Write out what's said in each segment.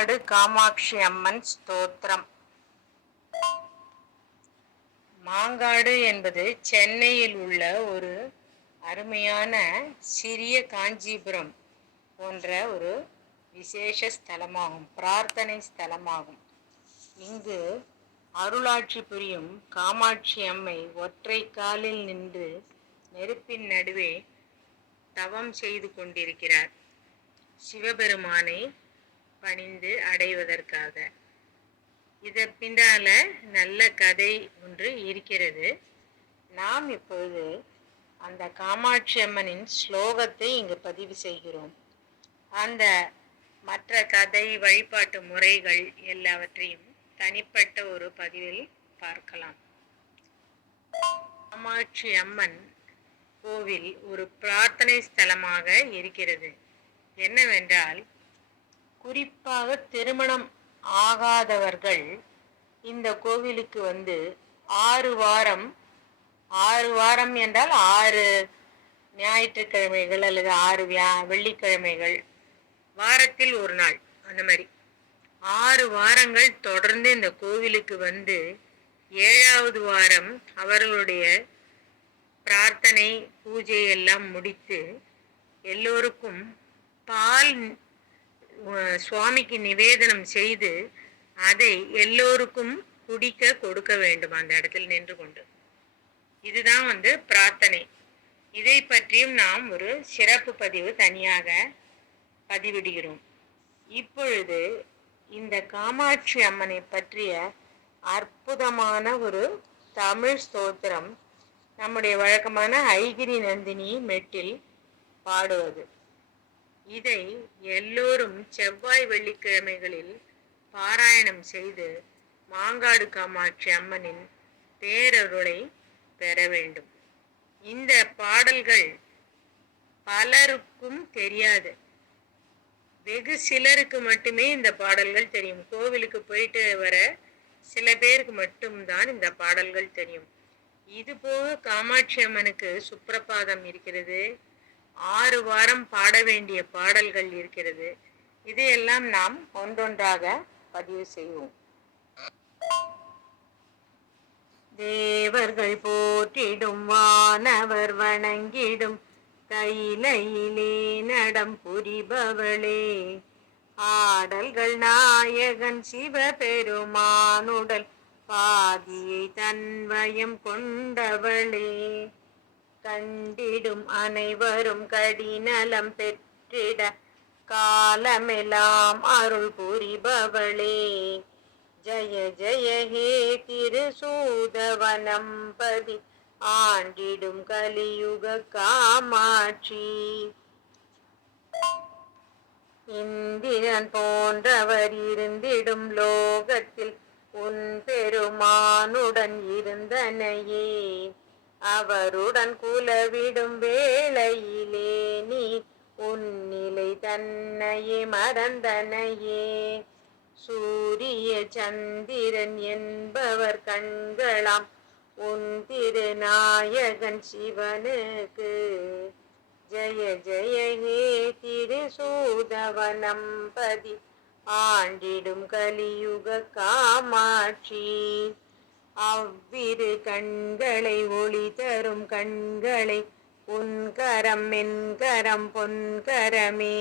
தமிழ்நாடு காமாட்சி அம்மன் ஸ்தோத்திரம். மாங்காடு என்பது சென்னையில் உள்ள ஒரு அருமையான சிறிய காஞ்சிபுரம் போன்ற ஒரு விசேஷ ஸ்தலமாகும் பிரார்த்தனை ஸ்தலமாகும். இங்கு அருளாட்சி புரியும் காமாட்சி அம்மை ஒற்றை காலில் நின்று நெருப்பின் நடுவே தவம் செய்து கொண்டிருக்கிறார். சிவபெருமானை பணிந்து அடைவதற்காக. இத பின்னால நல்ல கதை ஒன்று இருக்கிறது. நாம் இப்பொழுது அந்த காமாட்சி அம்மனின் ஸ்லோகத்தை இங்கு பதிவு செய்கிறோம். அந்த மற்ற கதை வழிபாட்டு முறைகள் எல்லாவற்றையும் தனிப்பட்ட ஒரு பதிவில் பார்க்கலாம். காமாட்சி அம்மன் கோவில் ஒரு பிரார்த்தனை ஸ்தலமாக இருக்கிறது. என்னவென்றால் குறிப்பாக திருமணம் ஆகாதவர்கள் இந்த கோவிலுக்கு வந்து ஆறு வாரம் ஆறு வாரம் என்றால் ஆறு ஞாயிற்றுக்கிழமைகள் அல்லது ஆறு வியா வெள்ளிக்கிழமைகள் வாரத்தில் ஒரு நாள் அந்த மாதிரி. ஆறு வாரங்கள் தொடர்ந்து இந்த கோவிலுக்கு வந்து ஏழாவது வாரம் அவர்களுடைய பிரார்த்தனை பூஜை எல்லாம் முடித்து எல்லோருக்கும் பால் சுவாமிக்கு நிவேதனம் செய்து அதை எல்லோருக்கும் குடிக்க கொடுக்க வேண்டும் அந்த இடத்தில் நின்று கொண்டு. இதுதான் வந்து பிரார்த்தனை. இதை பற்றியும் நாம் ஒரு சிறப்பு பதிவு தனியாக பதிவிடுகிறோம். இப்பொழுது இந்த காமாட்சி அம்மனை பற்றிய அற்புதமான ஒரு தமிழ் ஸ்தோத்திரம் நம்முடைய வழக்கமான ஐகிரி நந்தினி மெட்டில் பாடுவது. இதை எல்லோரும் செவ்வாய் வெள்ளிக்கிழமைகளில் பாராயணம் செய்து மாங்காடு காமாட்சி அம்மனின் பேரருளை பெற வேண்டும். இந்த பாடல்கள் பலருக்கும் தெரியாது. வெகு சிலருக்கு மட்டுமே இந்த பாடல்கள் தெரியும். கோவிலுக்கு போயிட்டு வர சில பேருக்கு மட்டும்தான் இந்த பாடல்கள் தெரியும். இது போக காமாட்சி அம்மனுக்கு சுப்பிரபாதம் இருக்கிறது. ஆறு வாரம் பாட வேண்டிய பாடல்கள் இருக்கிறது. இதையெல்லாம் நாம் ஒன்றொன்றாக பதிவு செய்வோம். தேவர்கள் போற்றிடும் வானவர் வணங்கிடும். கைலையிலே நடம் புரிபவளே. ஆடல்கள் நாயகன் சிவபெருமானுடல் பாதியை தன்வயம் கொண்டவளே. கண்டிடும் அனைவரும் கடிநலம் பெற்றிட காலமெல்லாம் அருள் புரிபவளே. ஜய ஜய ஹே திருசூதவனம்பதி ஆண்டிடும் கலியுக காமாட்சி. இந்திரன் போன்றவர் இருந்திடும் லோகத்தில் உன் பெருமானுடன் இருந்தனையே. அவருடன் குலவிடும் வேளையிலே நீ உன்னிலை தன்னையே மறந்தனையே. சூரிய சந்திரன் என்பவர் கண்களாம் உன் திருநாயகன் சிவனுக்கு. ஜய ஜய ஹே திருசூதவனம்பதி ஆண்டிடும் கலியுக காமாட்சி. அவ்விரு கண்களை ஒளி தரும் கண்களை உன்கரம் மென்கரம் பொன்கரமே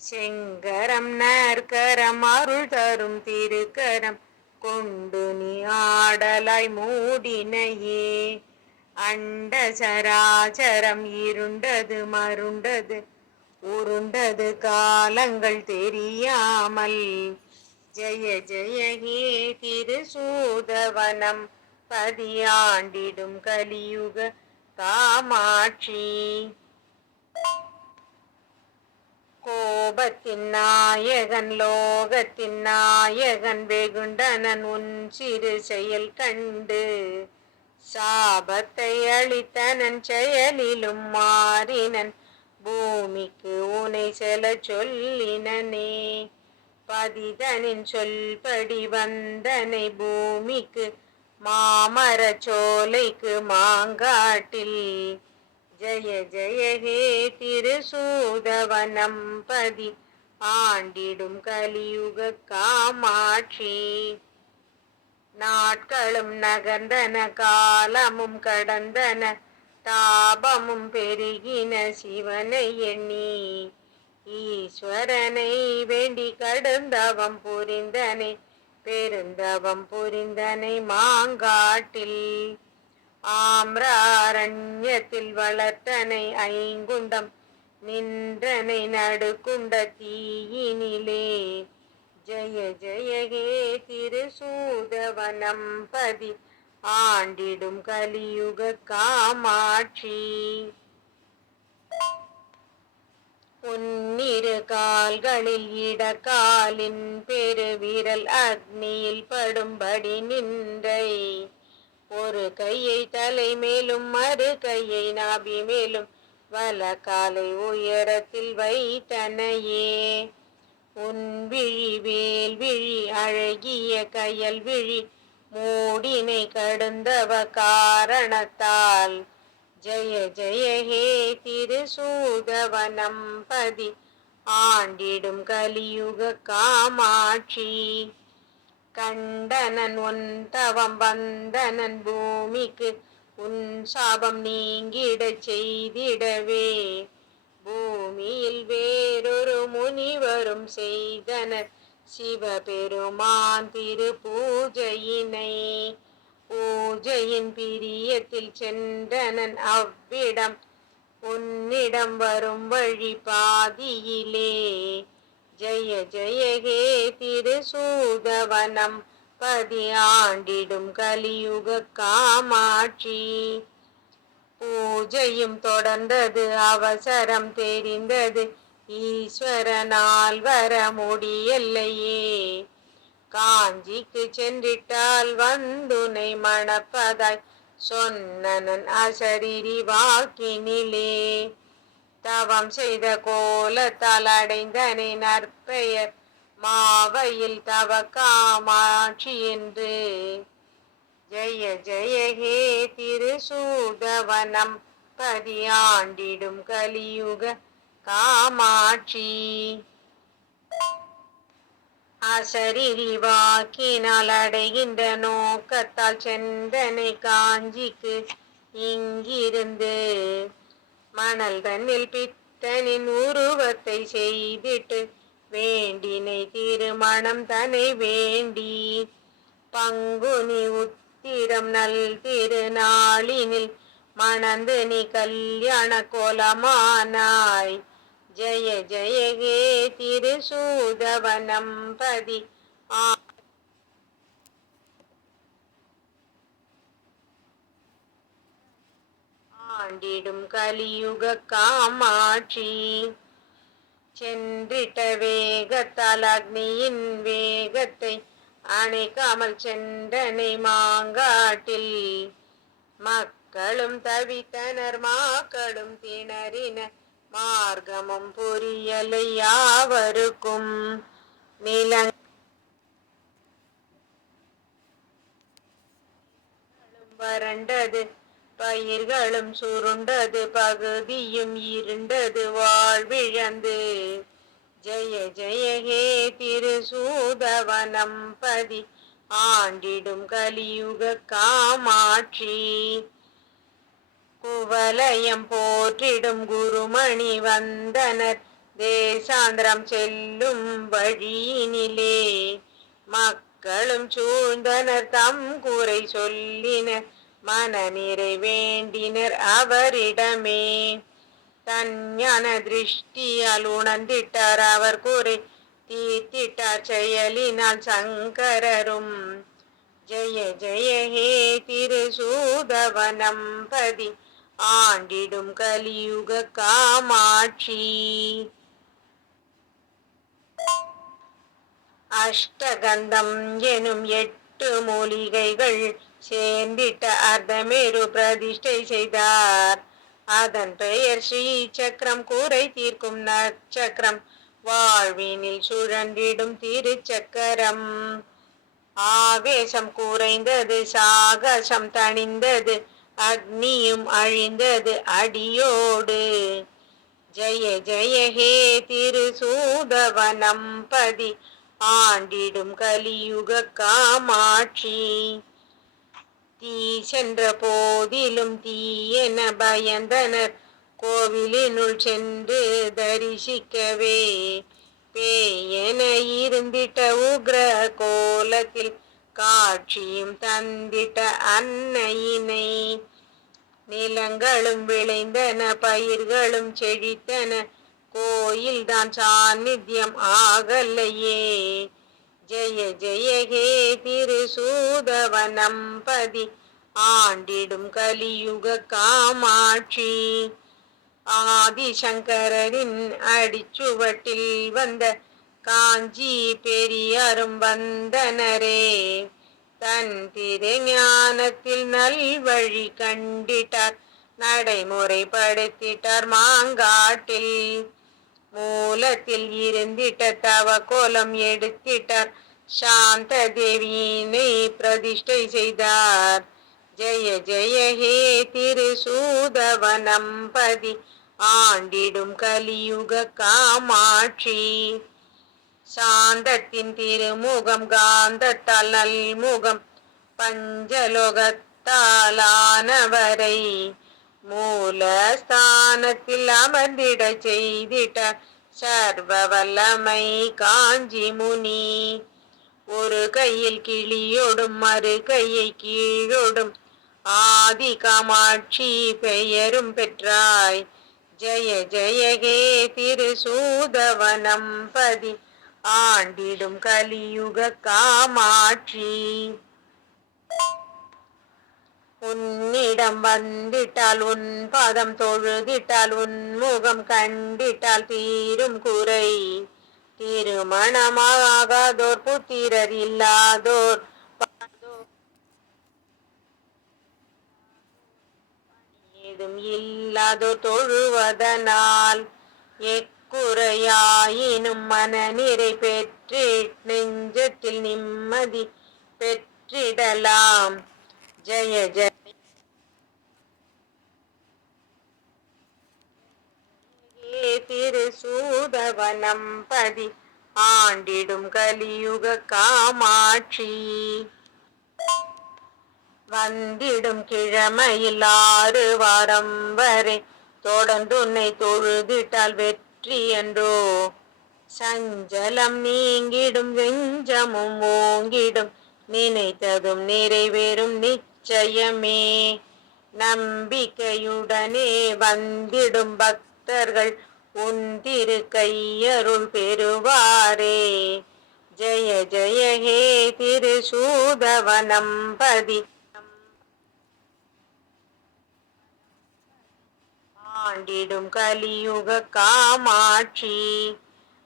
செங்கரம் நற்கரம் அருள் தரும் திருக்கரம் கொண்டு நீ ஆடலாய் மூடினையே. அண்ட சராச்சரம் இருண்டது மருண்டது உருண்டது காலங்கள் தெரியாமல் ஜெய ஜெய ஹே திருசூதவனம். பதியாண்டிடும் கலியுக காமாட்சி. கோபத்தின் நாயகன் லோகத்தின் நாயகன் வெகுண்டனன் உன் சிறு செயல் கண்டு. சாபத்தை அளித்தனன் செயலிலும் மாறினன். பூமிக்கு உனை செல சொல்லினனே. பதிதனின் சொல்படி வந்தனை பூமிக்கு மாமர சோலைக்கு மாங்காட்டில். ஜய ஜய ஹே திருசூதவனம் பதி ஆண்டிடும் கலியுக காமாட்சி. நாட்களும் நகர்ந்தன காலமும் கடந்தன தாபமும் பெருகின சிவனை எண்ணி. ஈஸ்வரனை வேண்டி கடந்தவம் புரிந்தனை பெருந்தவம் புரிந்தனை மாங்காட்டில். ஆம்ராரண்யத்தில் வளர்த்தனை ஐங்குண்டம் நின்றனை நடுக்குண்ட தீயினிலே. ஜய ஜய ஹே திருசூதவனம் பதி ஆண்டிடும் கலியுக காமாட்சி. உன்னிரு கால்களில் இடக்காலின் பெருவிரல் அக்னியில் படும்படி நின்றை. ஒரு கையை தலை மேலும் மறு கையை நாபி மேலும். வல காலை உயரத்தில் வைத்தனையே. உன் விழி வேல் விழி அழகிய கையல் விழி. மூடினை கடுந்தவ காரணத்தால் ஜய ஜய ஹே திருசூதவனம்பதி ஆண்டிடும் கலியுக காமாட்சி. கண்டனன் உன் தவம் வந்தனன் பூமிக்கு உன் சாபம் நீங்கிடச் செய்திடவே. பூமியில் வேறொரு முனிவரும் செய்தனர். சிவபெருமான் திரு பூஜையினை பூஜையின் பிரியத்தில் சென்றனன் அவ்விடம். உன்னிடம் வரும் வழி பாதியிலே. ஜெய ஜய ஹே திருசூதவனம். பதி ஆண்டிடும் கலியுக காமாட்சி. பூஜையும் தொடர்ந்தது அவசரம் தெரிந்தது. ஈஸ்வரனால் வர முடியலையே. காஞ்சிக்கு சென்றிட்டால் வந்துனை மணப்பதாய். சொன்னனன் அசரீரி வாக்கினிலே தவம் செய்த கோலத்தால் அடைந்தனை நற்பெயர். மாவையில் தவ காமாட்சி என்று. ஜெய ஜெய ஹே திருசூதவனம் பதியாண்டிடும் கலியுக காமாட்சி. அசரிரி வாக்கினால் அடைகின்ற நோக்கத்தால் சென்றனை காஞ்சிக்கு இங்கிருந்து மணல் தன்னில் பித்தனின் உருவத்தை செய்திட்டு வேண்டினை திருமணம் தன்னை வேண்டி பங்குனி உத்திரம் நல் திருநாளினில் மணந்து நீ கல்யாண கோலமானாய். ஜய ஜய ஹே திருசூதவனம் பதி. ஆ. ஆண்டிடும் கலியுக காமாட்சி. சென்றிட்ட வேகத்தால் அக்னியின் வேகத்தை அணைக்காமல் சென்றனை மாங்காட்டில். மக்களும் தவித்தனர் மாக்களும் திணறினர் மார்க்கமும் புரியலை யாவருக்கும் நிலங்களும் வறண்டது பயிர்களும் சுருண்டது பகுதியும் இருண்டது வாழ்விழந்து. ஜெய ஜெய ஹே திருசூதவனம் பதி ஆண்டிடும் கலியுக காமாட்சி. குவலயம் போற்றிடும் குருமணி வந்தனர். தேசாந்திரம் செல்லும் வழியினிலே மக்களும் சூழ்ந்தனர். தம் குறை சொல்லினர். மனநிறை வேண்டினர் அவரிடமே தஞ்ஞான திருஷ்டியால் உணர்ந்திட்டார் அவர் குறை தீர்த்திட்டார் செயலினால் சங்கரரும். ஜெய ஜெய ஹே திருசூதவனம் பதி ஆண்டிடும் கலியுக காமாட்சி. அஷ்டகந்தம் எனும் எட்டு மூலிகைகள் சேர்ந்திட்ட அர்த்தமேரு பிரதிஷ்டை செய்தார். அதன் பெயர் ஸ்ரீ சக்கரம் கூரை தீர்க்கும் நற்சக்கரம். வாழ்வினில் சுழன்றிடும் திருச்சக்கரம். ஆவேசம் குறைந்தது சாகசம் தணிந்தது அக்னியும் அழிந்தது அடியோடு. ஜெய ஜெய ஹே திருசூதவனம் பதி. ஆண்டிடும் கலியுக காமாட்சி. தீ சென்ற போதிலும் தீயென பயந்தனர். கோவிலினுள் சென்று தரிசிக்கவே. பேயென இருந்திட்ட உக்ர கோலத்தில் காட்சியும் தந்திட்ட அன்னையினை. நிலங்களும் விளைந்தன பயிர்களும் செழித்தன. கோயில் தான் சாநித்தியம் ஆகலையே. ஜெய ஜெய ஹே திருசூதவனம்பதி ஆண்டிடும் கலியுக காமாட்சி. ஆதிசங்கரின் அடிச்சுவட்டில் வந்த காஞ்சி பெரியாரும் வந்தனரே. தன் திருஞானத்தில் நல்வழி கண்டிட்டார். நடைமுறைப்படுத்திட்டார் மாங்காட்டில். மூலத்தில் இருந்திட்ட தவ கோலம் எடுத்திட்டார். சாந்த தேவியினை பிரதிஷ்டை செய்தார். ஜெய ஜெய ஹே திருசூதவனம் பதி ஆண்டிடும் கலியுக காமாட்சி. சாந்தத்தின் திருமுகம் காந்தத்தால் நல்முகம் பஞ்சலோகத்தாலானவரை மூலஸ்தானத்தில் அமர்ந்திட செய்திட்ட சர்வ வல்லமை காஞ்சி முனி ஒரு கையில் கிளியோடும் மறு கையை கீழோடும் ஆதி காமாட்சி பெயரும் பெற்றாய் ஜெய ஜெயகே திருசூதவனம் பதி ஆண்டிடும் கலியுக காமாட்சி. உன்னிடம் வந்திட்டால் உன் பதம் தொழுதிட்டால் உன் முகம் கண்டிட்டால் தீரும் குறை. திருமணமாகாதோர் புத்திரர் இல்லாதோர் ஏதும் இல்லாதோர் தொழுவதனால் எக்குறையாயினும் மனநிறை பெற்று நெஞ்சத்தில் நிம்மதி பெற்றிடலாம். ஜெய ஜெய. திருசூதவனம்பதி ஆண்டிடும் கலியுக காமாட்சி. வந்திடும் கிழமையில் ஆறு வாரம் வரை தொடர்ந்து உன்னை தொழுதிட்டால் வெற்றி என்றோ சஞ்சலம் நீங்கிடும் வெஞ்சமும் ஓங்கிடும். நினைத்ததும் நிறைவேறும் நிச்சயமே. நம்பிக்கையுடனே வந்திடும் பக்தர்கள் உன் திரு கையருள் பெறுவாரே. ஜெய ஜெய ஹே திரு திருசூதவனம் பதி ஆண்டிடும் கலியுக காமாட்சி.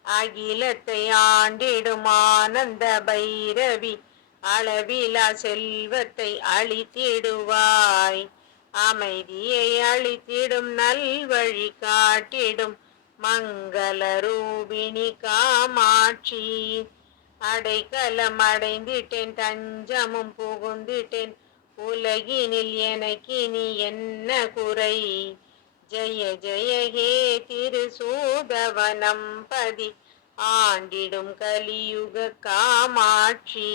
அகிலத்தை ஆண்டிடும் ஆனந்த பைரவி அளவிலா செல்வத்தை அழித்திடுவாய். அமைதியை அழித்திடும் நல்வழி காட்டிடும் மங்கள ரூபிணி காமாட்சி. அடைக்கலம் அடைந்திட்டேன் தஞ்சமும் புகுந்திட்டேன் உலகினில் எனக்கினி என்ன குறை? ஜெய ஜெய ஹே திருசூதவனம் பதி. ஆண்டிடும் கலியுக காமாட்சி.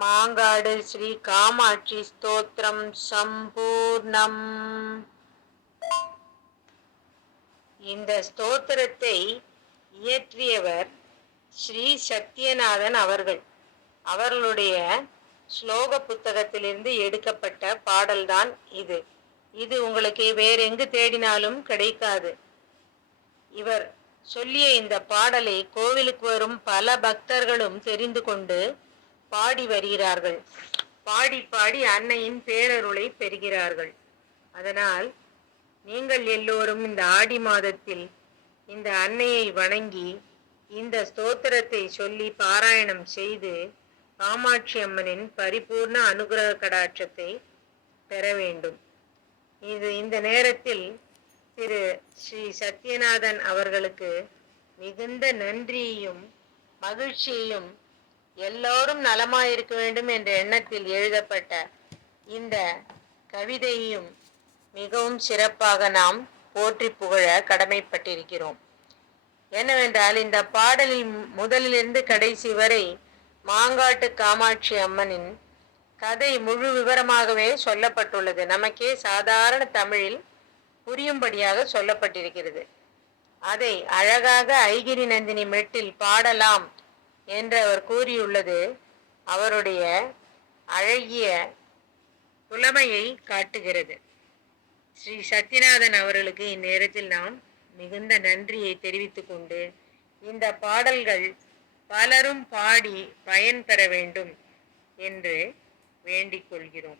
மாங்காடு ஸ்ரீ காமாட்சி ஸ்தோத்திரம் சம்பூர்ணம். இந்த ஸ்தோத்திரத்தை இயற்றியவர் ஸ்ரீ சத்யநாதன் அவர்கள். அவர்களுடைய ஸ்லோக புத்தகத்திலிருந்து எடுக்கப்பட்ட பாடல்தான் இது. இது உங்களுக்கு வேற எங்கு தேடினாலும் கிடைக்காது. இவர் சொல்லிய இந்த பாடலை கோவிலுக்கு வரும் பல பக்தர்களும் தெரிந்து கொண்டு பாடி வருகிறார்கள். பாடி பாடி அன்னையின் பேரருளை பெறுகிறார்கள். அதனால் நீங்கள் எல்லோரும் இந்த ஆடி மாதத்தில் இந்த அன்னையை வணங்கி இந்த ஸ்தோத்திரத்தை சொல்லி பாராயணம் செய்து காமாட்சி அம்மனின் பரிபூர்ண அனுகிரக கடாட்சத்தை பெற வேண்டும். இது இந்த நேரத்தில் திரு ஸ்ரீ சத்யநாதன் அவர்களுக்கு மிகுந்த நன்றியையும் மகிழ்ச்சியையும் எல்லோரும் நலமாயிருக்க வேண்டும் என்ற எண்ணத்தில் எழுதப்பட்ட இந்த கவிதையும் மிகவும் சிறப்பாக நாம் போற்றி புகழ கடமைப்பட்டிருக்கிறோம். என்னவென்றால் இந்த பாடலில் முதலிலிருந்து கடைசி வரை மாங்காட்டு காமாட்சி அம்மனின் கதை முழு விவரமாகவே சொல்லப்பட்டுள்ளது. நமக்கே சாதாரண தமிழில் புரியும்படியாக சொல்லப்பட்டிருக்கிறது. அதை அழகாக ஐகிரி நந்தினி மெட்டில் பாடலாம் என்று அவர் கூறியுள்ளது. அவருடைய அழகிய புலமையை காட்டுகிறது. ஸ்ரீ சத்யநாதன் அவர்களுக்கு இந்நேரத்தில் நாம் மிகுந்த நன்றியை தெரிவித்துக்கொண்டு இந்த பாடல்கள் பலரும் பாடி பயன் பெற வேண்டும் என்று வேண்டிக் கொள்கிறோம்.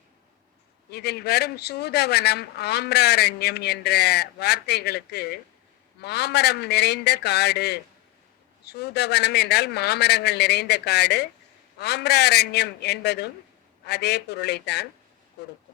இதில் வரும் சூதவனம் ஆம்ராரண்யம் என்ற வார்த்தைகளுக்கு மாமரம் நிறைந்த காடு. சூதவனம் என்றால் மாமரங்கள் நிறைந்த காடு. ஆம்ராரண்யம் என்பதும் அதே பொருளைத்தான் கொடுக்கும்.